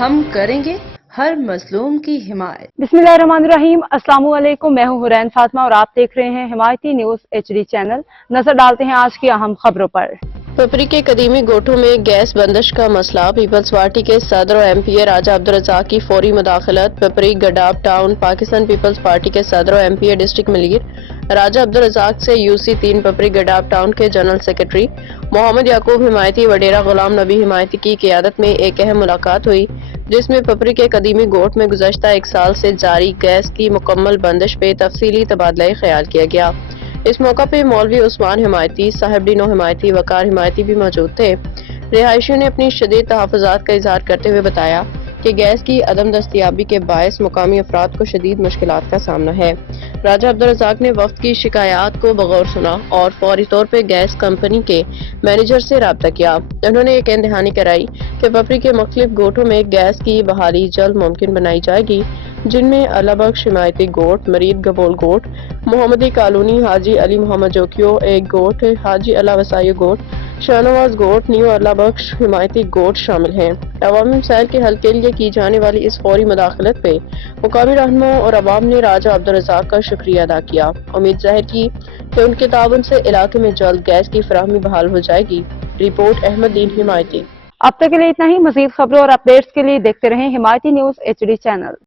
ہم کریں گے ہر مظلوم کی حمایت۔ بسم اللہ الرحمن الرحیم، السلام علیکم، میں ہوں حرین فاطمہ اور آپ دیکھ رہے ہیں حمایتی نیوز HD چینل۔ نظر ڈالتے ہیں آج کی اہم خبروں پر۔ پپری کے قدیمی گوٹھوں میں گیس بندش کا مسئلہ، پیپلز پارٹی کے صدر و MP راجہ عبدالرزاق کی فوری مداخلت۔ Papri گڈاب town Pakistan Peoples party کے صدر و MP ڈسٹرکٹ ملیر راجہ عبدالرزاق سے UC3 پپری گڈاب ٹاؤن کے جنرل سیکرٹری محمد یعقوب حمایتی و ڈیرہ غلام نبی حمایتی کی قیادت میں ایک اہم ملاقات ہوئی، جس میں پپری کے قدیمی گوٹھ میں گزشتہ 1 سال سے جاری گیس کی مکمل بندش پہ تفصیلی تبادلہ خیال کیا گیا۔ اس موقع پہ مولوی عثمان حمایتی، صاحب ڈینو حمایتی، وقار حمایتی بھی موجود تھے۔ رہائشیوں نے اپنی شدید تحفظات کا اظہار کرتے ہوئے بتایا کہ گیس کی عدم دستیابی کے باعث مقامی افراد کو شدید مشکلات کا سامنا ہے۔ راجہ عبدالرزاق نے وفد کی شکایات کو بغور سنا اور فوری طور پہ گیس کمپنی کے مینیجر سے رابطہ کیا۔ انہوں نے یقین دہانی کرائی کہ پپری کے مختلف گوٹھوں میں گیس کی بحالی جلد ممکن بنائی جائے گی، جن میں اللہ بخش حمایتی گوٹھ، مرید گبول گوٹھ، محمدی کالونی، حاجی علی محمد جوکیو ایک گوٹھ، حاجی اللہ وسائیو گوٹھ، شاہنواز گوٹھ، نیو اللہ بخش حمایتی گوٹھ شامل ہیں۔ عوامی مسائل کے حل کے لیے کی جانے والی اس فوری مداخلت پہ مقامی رہنماؤں اور عوام نے راجہ عبدالرزاق کا شکریہ ادا کیا، امید ظاہر کی کہ ان کے تعاون سے علاقے میں جلد گیس کی فراہمی بحال ہو جائے گی۔ رپورٹ احمد دین حمایتی۔ اب تک کے لیے اتنا ہی، مزید خبروں اور اپڈیٹس کے لیے دیکھتے رہیں حمایتی نیوز HD چینل۔